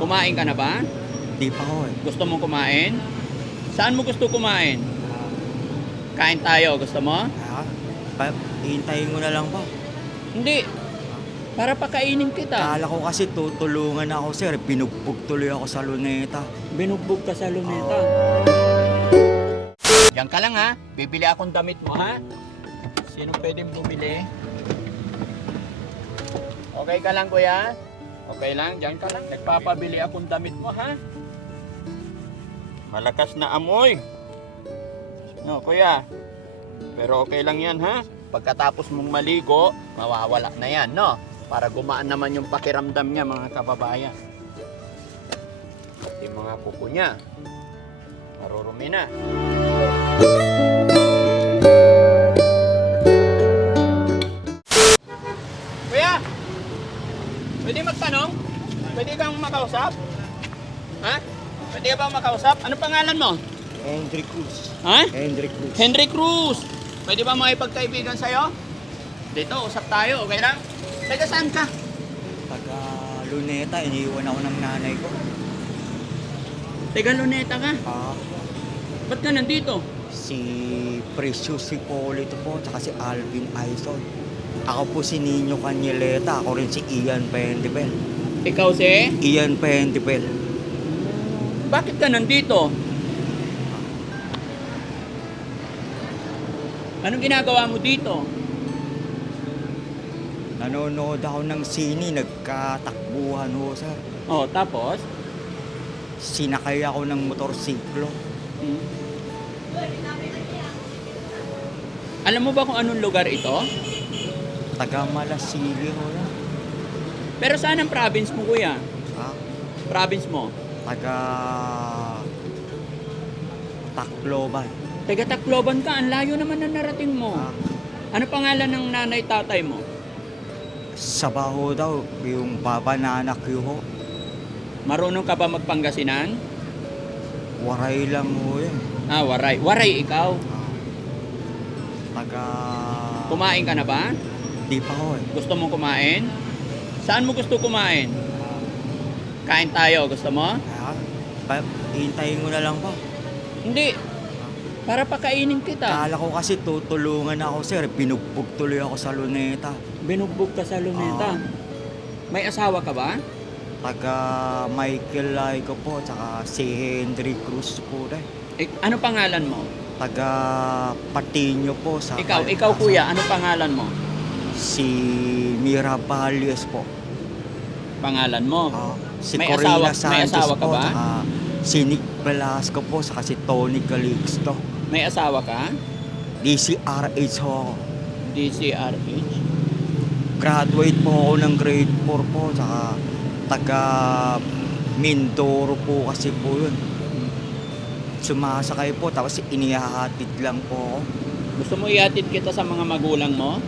Kumain ka na ba? Di pa ho eh. Gusto mong kumain? Saan mo gusto kumain? Kain tayo, gusto mo? Ha? Pa, hintayin mo na lang po. Hindi. Para pakainin kita. Kala ko kasi tutulungan ako sir. Binugbog tuloy ako sa luneta. Binugbog ka sa luneta. Diyan ka lang ha. Bibili akong damit mo ha. Sino pwedeng bumili? Okay ka lang kuya? Okay lang, diyan ka lang. Nagpapabili akong damit mo ha. Malakas na amoy. No, kuya. Pero okay lang yan ha. Pagkatapos mong maligo, mawawala na yan, no? Para gumaan naman yung pakiramdam niya mga kababayan. Yung mga kuko niya. Marurumi na. Makausap? Ha? Pwede ka bang makausap? Ano pangalan mo? Henry Cruz. Ha? Henry Cruz. Henry Cruz! Pwede ba makipagkaibigan sa'yo? Dito, usap tayo, okay lang? Teka, saan ka? Taga luneta, iniiwan ako ng nanay ko. Teka, Luneta ka. Ah, Ba't ka nandito? si Precious Hipolito po, tsaka si Alvin Aison. Ako po si Nino Canyeleta, ako rin si Ian Pendibel. Ikaw si? Ian Pendibel. Bakit ka nandito? Anong ginagawa mo dito? Nanonood ako ng sini, nagkatakbuhan ho, sir. Oh, tapos? Sinakay ako ng motorsiklo. Hmm. Alam mo ba kung anong lugar ito? Taga Malasili ho na. Pero saan ang province mo, kuya? Ah, Province mo? taga Tacloban. Taga Tacloban ka, ang layo naman na narating mo. Ah, Ano pangalan ng nanay tatay mo? sabaho daw, yung baba na anak ko ho. Marunong ka ba magpangasinan? Waray lang ho yun. Ah, waray. Waray ikaw. Ah, taga... Kumain ka na ba? Di pa ho eh. Gusto mong kumain? Saan mo gusto kumain? Kain tayo, gusto mo? Ha? Pa, hintayin mo na lang po. Hindi. Para pakainin kita. Kala ko kasi tutulungan ako sir. Binugbog tuloy ako sa luneta. Binugbog ka sa luneta. Ah. May asawa ka ba? Taga Michael Laico po, tsaka si Henry Cruz po rin. Eh, ano pangalan mo? Taga Patiño po sa Ikaw, ikaw kuya, ano pangalan mo? Si Mirabalios po. Pangalan mo? Ah, si May Corina asawa- may Sanchez asawa ka po, ba? tsaka si Nick Velasco po, saka si Tony Calixto. May asawa ka? DCRH ho ako. DCRH? Graduate po ako ng grade 4 po, tsaka taga Mindoro po kasi po yun. Sumasakay po, tapos inihahatid lang po ako. Gusto mo ihatid kita sa mga magulang mo?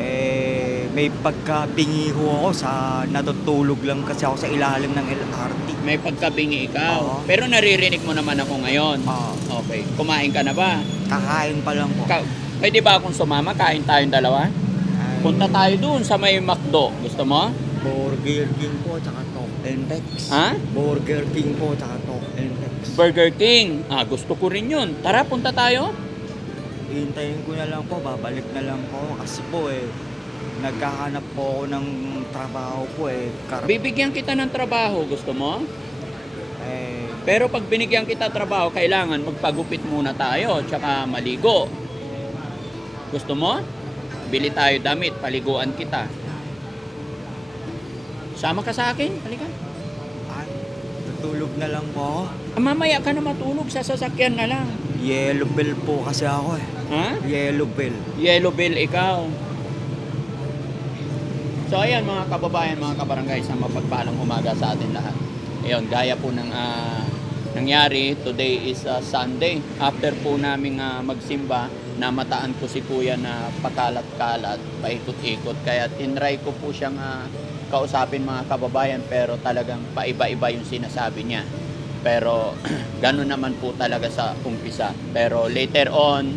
Eh, may pagkabingi ho ako sa natutulog lang kasi ako sa ilalim ng LRT. May pagkabingi ikaw. Oo. Pero naririnig mo naman ako ngayon. Ah, Okay. Kumain ka na ba? kakain pa lang po. Ka- pwede ba akong sumama? Kain tayong dalawa? Ay, Punta tayo dun sa may McDo. Gusto mo? Burger King po, tsaka Talk and Text. Ha? Burger King po, tsaka Talk and Text. Burger King. Ah, gusto ko rin yun. Tara, punta tayo. Hintayin ko na lang po, babalik na lang po. Kasi po eh, nagkahanap po ako ng trabaho po eh. Kar- Bibigyan kita ng trabaho. Gusto mo? eh, Pero pag binigyan kita trabaho, kailangan magpagupit muna tayo. Tsaka maligo. Gusto mo? Bili tayo damit. Paliguan kita. Sama ka sa akin. Halika. ay, tutulog na lang po ako. Ah, mamaya ka na matulog sa sasakyan na lang. Yellow bell po kasi ako eh. Ha? Yellow bell. Yellow Bill ikaw. So ayan mga kababayan, mga kabarangay, sa mapagpalang umaga sa atin lahat. Ayun, gaya po ng ah, nangyari, today is ah, Sunday. After po namin ah, magsimba, namataan ko si kuya na pakalat-kalat, paikot-ikot. Kaya tinry ko po siyang ah, kausapin mga kababayan pero talagang paiba-iba yung sinasabi niya. Pero ganun naman po talaga sa umpisa. Pero later on,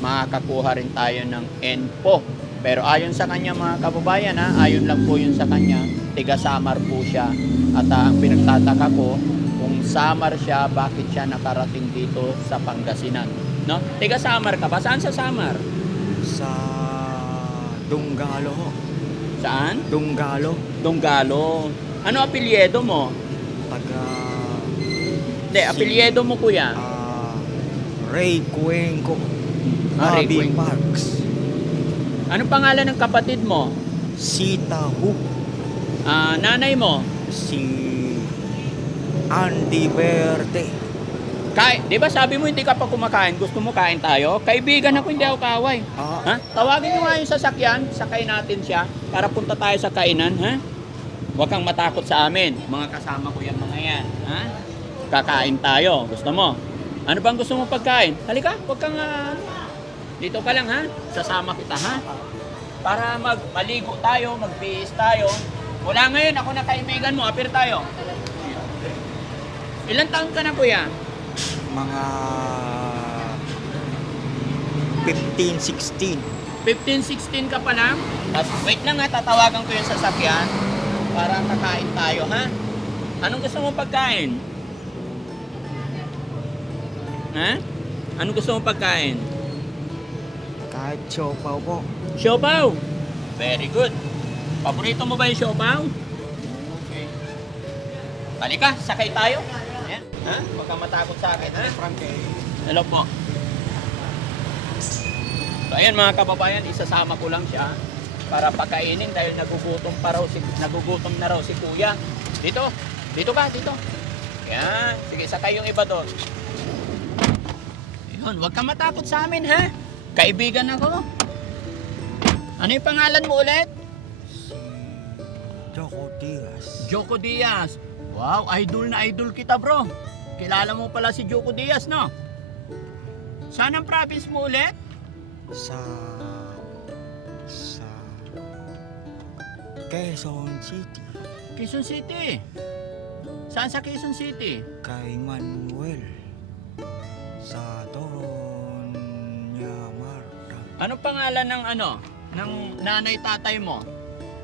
makakakuha rin tayo ng info. Pero ayon sa kanya mga kababayan ha, ayon lang po yun sa kanya, tiga Samar po siya. At ah, ang pinagtataka ko, kung Samar siya, bakit siya nakarating dito sa Pangasinan? No? Tiga Samar ka ba? Saan sa Samar? Sa Dunggalo. Saan? Dunggalo. Donggalo. Ano apelyedo mo? Taga Hindi, apelyedo mo kuya. ah, Ray Cuenco. Ah, Bobby Cuenco. Parks. Ano pangalan ng kapatid mo? Sita Hu. Ah, nanay mo? Si Andy Verde. Kay, 'di ba sabi mo hindi ka pa kumakain, gusto mo kain tayo? Kaibigan ako, hindi ako kaaway. Ah, Ha? Tawagin nyo nga yung sasakyan, sakay natin siya para punta tayo sa kainan, ha? Huwag kang matakot sa amin. Mga kasama ko yan mga yan, ha? Kakain tayo. Gusto mo? Ano bang gusto mo pagkain? Halika, huwag kang ah, dito ka lang ha. Sasama kita ha. Para mag maligo tayo, magbihis tayo. Wala ngayon, ako na kaibigan mo, apir tayo. Ilan taon ka na kuya? mga 15, 16. 15, 16 ka pa lang? Wait lang ha, tatawagan ko yung sasakyan para kakain tayo, ha? Anong gusto mo pagkain? Ha? Anong gusto mo pagkain? Kahit siopaw po. Siopaw! Very good. Paborito mo ba yung siopaw? Okay. Halika, sakay tayo. Ayan, ha? Huwag kang matakot sa akin, ha? Hello po. So ayan mga kababayan, isasama ko lang siya para pakainin dahil nagugutom pa raw si nagugutom na raw si Kuya. Dito, dito ka, dito. Yan, sige sakay yung iba doon. Ayun, huwag kang matakot sa amin ha. Kaibigan ako. Ano yung pangalan mo ulit? Joko Diaz. Joko Diaz. Wow, idol na idol kita bro. Kilala mo pala si Joko Diaz, no? Saan ang province mo ulit? Sa... Sa... Quezon City. Quezon City. Saan sa Quezon City? Kay Manuel. Sa Doronya Marta. Ano pangalan ng ano? Ng nanay tatay mo?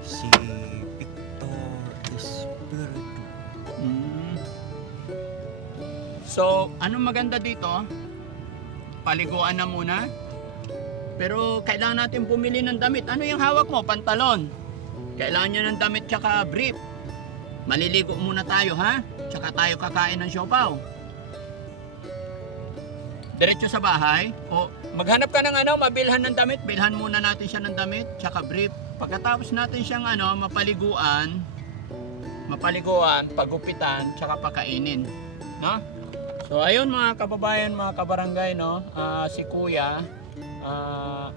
Si Victor Espiritu. Mm. So, anong maganda dito? Paliguan na muna. Pero kailangan natin bumili ng damit. Ano yung hawak mo? Pantalon. Kailangan nyo ng damit tsaka brief. Maliligo muna tayo ha? Tsaka tayo kakain ng siopaw. Diretso sa bahay. O maghanap ka ng ano, mabilhan ng damit. Bilhan muna natin siya ng damit tsaka brief. Pagkatapos natin siyang ano, mapaliguan, mapaliguan, pagupitan, tsaka pakainin. No? So ayun mga kababayan, mga kabarangay, no? Ah, si Kuya, ah,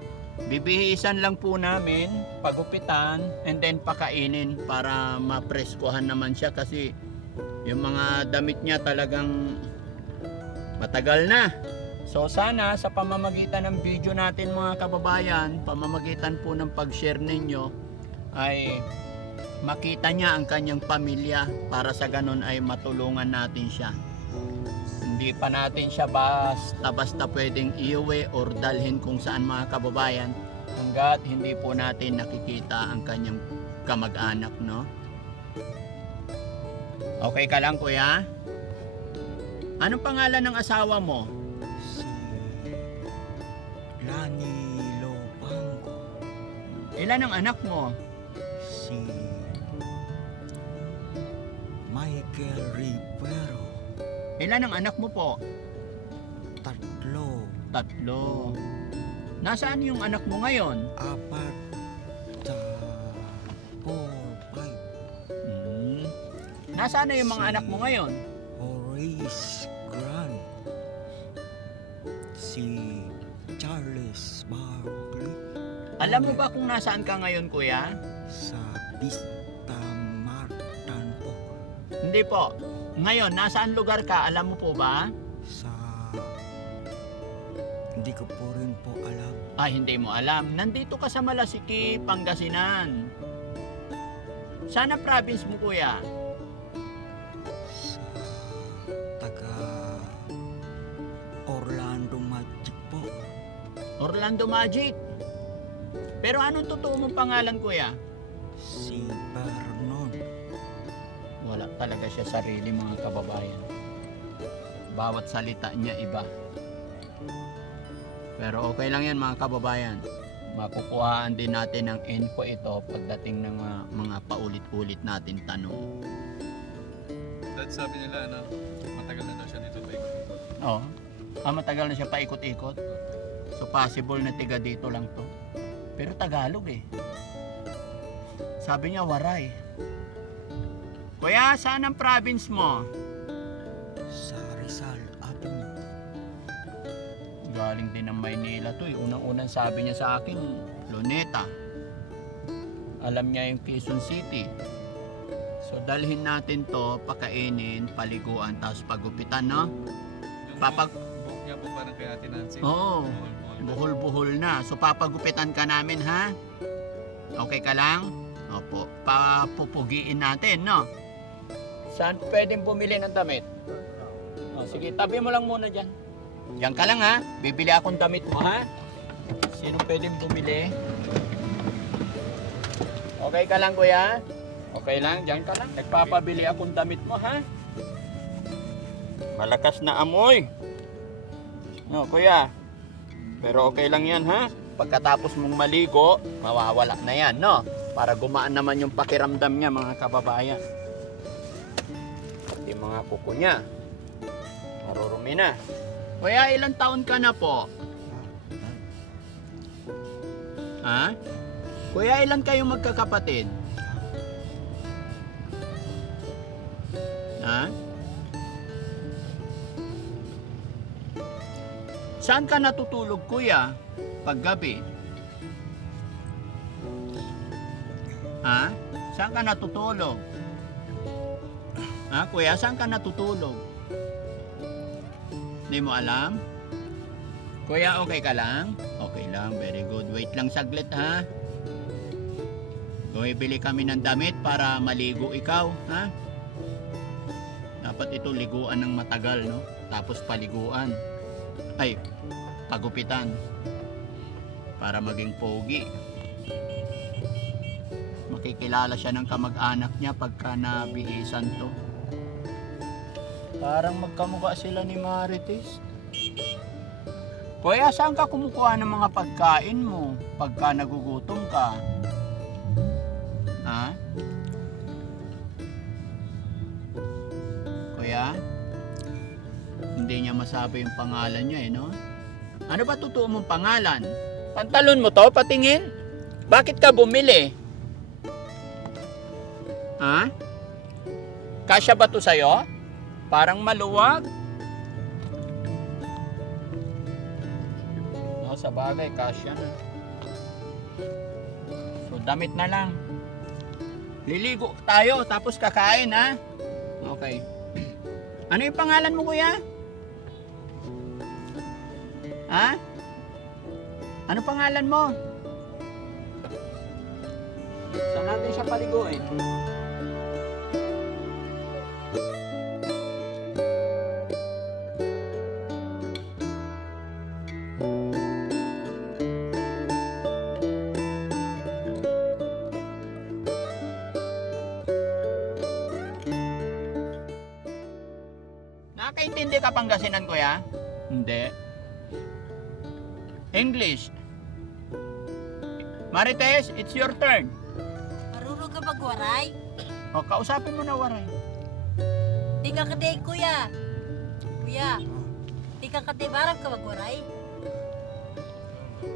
bibihisan lang po namin, pagupitan, and then pakainin para mapreskuhan naman siya kasi yung mga damit niya talagang matagal na. So sana sa pamamagitan ng video natin mga kababayan, pamamagitan po ng pag-share ninyo ay makita niya ang kanyang pamilya para sa ganun ay matulungan natin siya. Hindi pa natin siya basta-basta pwedeng iuwi or dalhin kung saan mga kababayan hanggat hindi po natin nakikita ang kanyang kamag-anak, no? Okay ka lang, kuya? Anong pangalan ng asawa mo? Ilan ang anak mo? Si Michael Rivero. Ilan ang anak mo po? Tatlo. Tatlo. Nasaan yung anak mo ngayon? Apat. Sa four, five. Hmm. Nasaan na yung mga Si- anak mo ngayon? Horace Alam mo ba kung nasaan ka ngayon, kuya? Sa Vista Martan po. Hindi po. Ngayon, nasaan lugar ka? Alam mo po ba? Sa... Hindi ko po rin po alam. Ay, hindi mo alam. Nandito ka sa Malasiki, Pangasinan. Sana province mo, kuya? Sa... Taga... Orlando Magic po. Orlando Magic. Pero anong totoo mong pangalan, kuya? Si Vernon talaga siya sarili mga kababayan. Bawat salita niya iba. Pero okay lang yan mga kababayan. Makukuhaan din natin ng info ito pagdating ng mga, mga paulit-ulit natin tanong. Dahil sabi nila, ano, matagal na daw siya dito ba? Oo. Ah, matagal na siya paikot-ikot. So possible na tiga dito lang to. Pero Tagalog eh. Sabi niya waray. Kuya, saan ang province mo? Sa Rizal Avenue. Galing din ng Maynila to eh. Unang-unang sabi niya sa akin, Luneta. Alam niya yung Quezon City. So dalhin natin to, pakainin, paliguan, tapos pagupitan, no? Yung Papag- buhok niya po parang kay Ate Nancy. Oo. Buhol, na. So papagupitan ka namin ha? Okay ka lang? Opo. Papupugiin natin, no? Saan pwedeng bumili ng damit? O, sige, tabi mo lang muna dyan. Diyan ka lang ha. Bibili akong damit mo ha. Sino pwedeng bumili? Okay ka lang kuya? Okay lang, diyan ka lang. Nagpapabili akong damit mo ha. Malakas na amoy. No, kuya. Pero okay lang yan ha. Pagkatapos mong maligo, mawawala na yan, no? Para gumaan naman yung pakiramdam niya mga kababayan. Pati mga kuko niya. Marurumi na. Kuya, ilang taon ka na po? Ha? Kuya, ilan kayo magkakapatid? Ha? Saan ka natutulog, kuya? Paggabi? Ha? Saan ka natutulog? Ha, kuya? Saan ka natutulog? Hindi mo alam? Kuya, okay ka lang? Okay lang, very good. Wait lang saglit, ha? Bumibili kami ng damit para maligo ikaw, ha? Dapat ito liguan ng matagal, no? Tapos paliguan. Ay, pagupitan. Para maging pogi. Makikilala siya ng kamag-anak niya pagka nabihisan to. Parang magkamukha sila ni Marites. Kuya, saan ka kumukuha ng mga pagkain mo pagka nagugutom ka? Hindi niya masabi yung pangalan niya eh, no? Ano ba totoo mong pangalan? Pantalon mo to, patingin? Bakit ka bumili? Ha? Kasya ba to sa'yo? Parang maluwag? No, sa bagay, kasya na. So, damit na lang. Liligo tayo, tapos kakain, ha? Okay. Ano yung pangalan mo, kuya? Ha? Ano pangalan mo? Saan natin siya paliguin? English. Marites, it's your turn. Marunong ka magwaray? O, kausapin mo na waray. Di ka kade, kuya. Kuya, di ka kade, barang ka magwaray?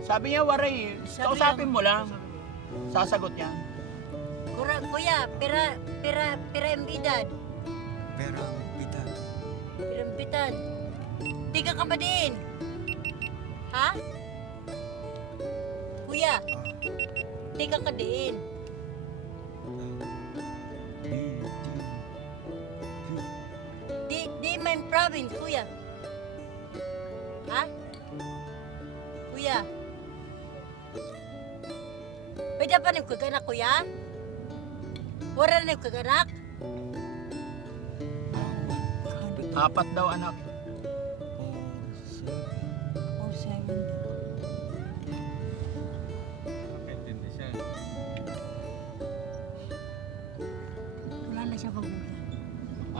Sabi niya waray, Sabi kausapin mo lang. Sasagot yan. Kura, kuya, pira, pira, pira embidad. Perang Pitan. Pira embidan. Di ka kamadin. Ha? Kuya, di ka kadiin. Di, di may province, kuya. Ha? Kuya. Pwede pa rin kaganak, kuya? Wala na yung kaganak? Apat daw anak.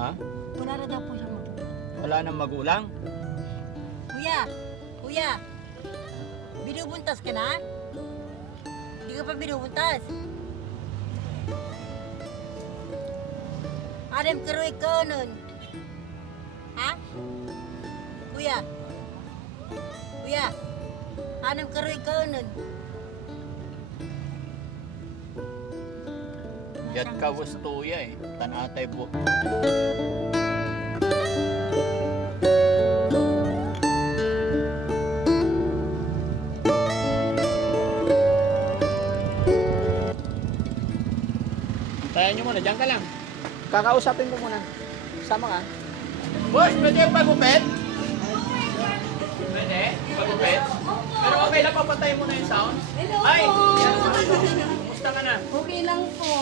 Ha? Wala na daw po siyang magulang. Wala nang magulang? Kuya, kuya, binubuntas ka na? Hindi ka pa binubuntas. Adam karoy ka nun. Ha? Kuya. Kuya. Anong karoy ka nun? Yat ka gusto ya eh. Tanatay po. Tayan nyo muna, dyan ka lang. Kakausapin mo muna. Sama ka. Boss, pwede yung pagupit? Pwede? Pagupit? Pero okay lang, papatayin mo na yung sound. Hello Ay! po. Kumusta ka na? Okay lang po.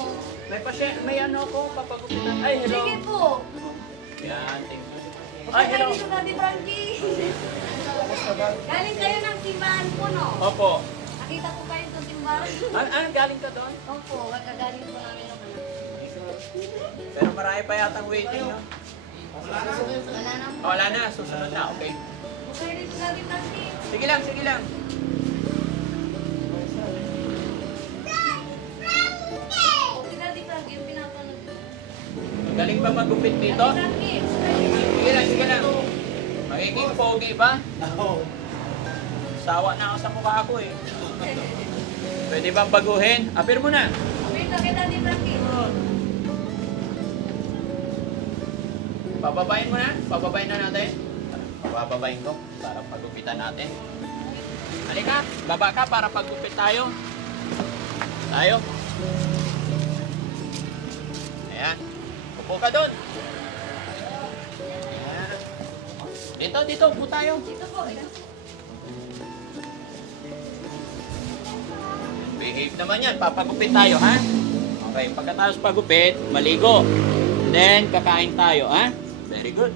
May pasya, may ano ko, papagupitan. Ay, hello. Sige po. Yan, thank you. Ay, hello. dito na di Frankie. Galing kayo ng simbahan po, no? Opo. Nakita ko kayo sa simbahan. Ah, ah, galing ka doon? Opo, magagaling po namin ng anak. Pero marami pa yatang waiting, no? Wala na po. Oh, wala na, susunod na, okay. Okay, dito na Frankie. Sige lang, sige lang. Ba magupit dito? Sige lang, sige lang. Magiging pogi ba? Sawa na ako sa mukha ko eh. Pwede bang baguhin? Apir mo na. Okay na kita di Frankie. Pababayin mo na? Pababayin na natin? Pababayin ko para pagupitan natin. Halika, baba ka para pagupit tayo. Tayo. Upo ka doon. Dito, dito, upo tayo. Dito po. Behave naman yan. Papagupit tayo, ha? Okay, pagkatapos pagupit, maligo. Then, kakain tayo, ha? Very good.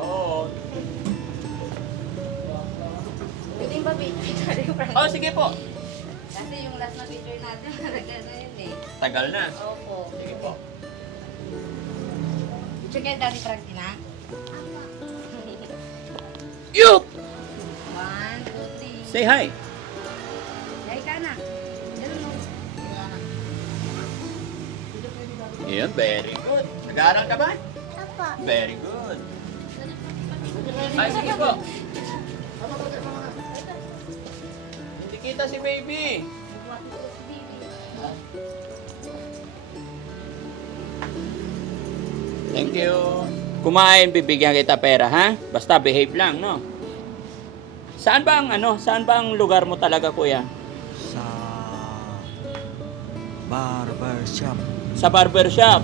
Oo. Pwede Frankie. Oh, sige po. Kasi yung last na picture natin, naraga na yun eh. Tagal na. Opo. Sige po. Picture kayo Daddy Frankie na? Yup! One, two, three. Say hi. Ay ka na. Ganun mo. Yan, very good. Nag-aaral ka ba? Very good. Ay, sige po. Hindi kita si baby. Thank you. Kumain, bibigyan kita pera, ha? Basta behave lang, no? Saan ba ang ano? Saan ba ang lugar mo talaga, kuya? Sa barber shop. Sa barber shop.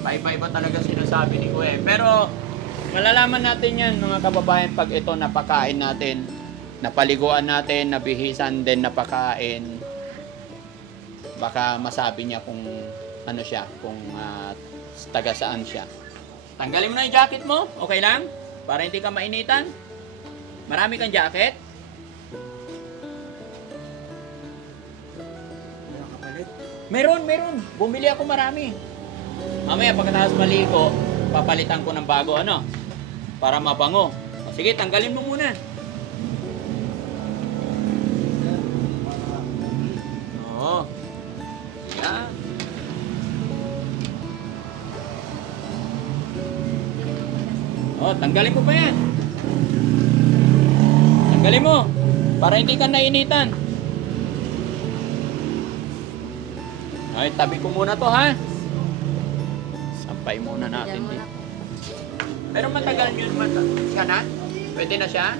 Bye-bye ba talaga sinasabi ni Kuya? Pero malalaman natin yan mga kababayan pag ito napakain natin, napaliguan natin, nabihisan din napakain. Baka masabi niya kung ano siya, kung ah, taga saan siya. Tanggalin mo na yung jacket mo, okay lang? Para hindi ka mainitan. Marami kang jacket? Meron, meron. Bumili ako marami. Mamaya pagkatapos maligo, papalitan ko ng bago ano, para mabango. O, sige, tanggalin mo muna. Oo. Yan. Oh, tanggalin mo pa yan. Tanggalin mo. Para hindi ka nainitan. Ay, tabi ko muna to ha. Sampay muna natin po. Pero matagal yun mata. Siya na? Pwede na siya?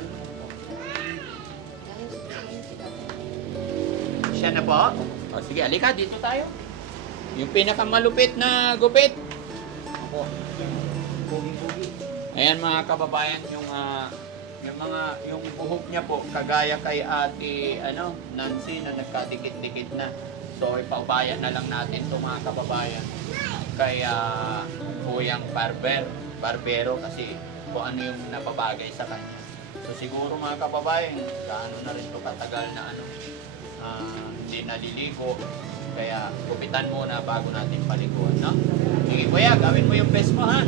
Siya na po? O sige, alika, dito tayo. Yung pinakamalupit na gupit. Ako. Ayan mga kababayan, yung ah, yung mga yung buhok niya po kagaya kay Ate ano, Nancy na nagkadikit-dikit na. So ipaubaya na lang natin 'to mga kababayan. Kay ah, Kuyang Barber, Barbero kasi kung ano yung napabagay sa kanya. So siguro mga kababayan, gaano na rin to katagal na ano, ah, hindi naliligo. Kaya gupitan muna bago natin paliguan, no? Sige kuya, gawin mo yung best mo ha.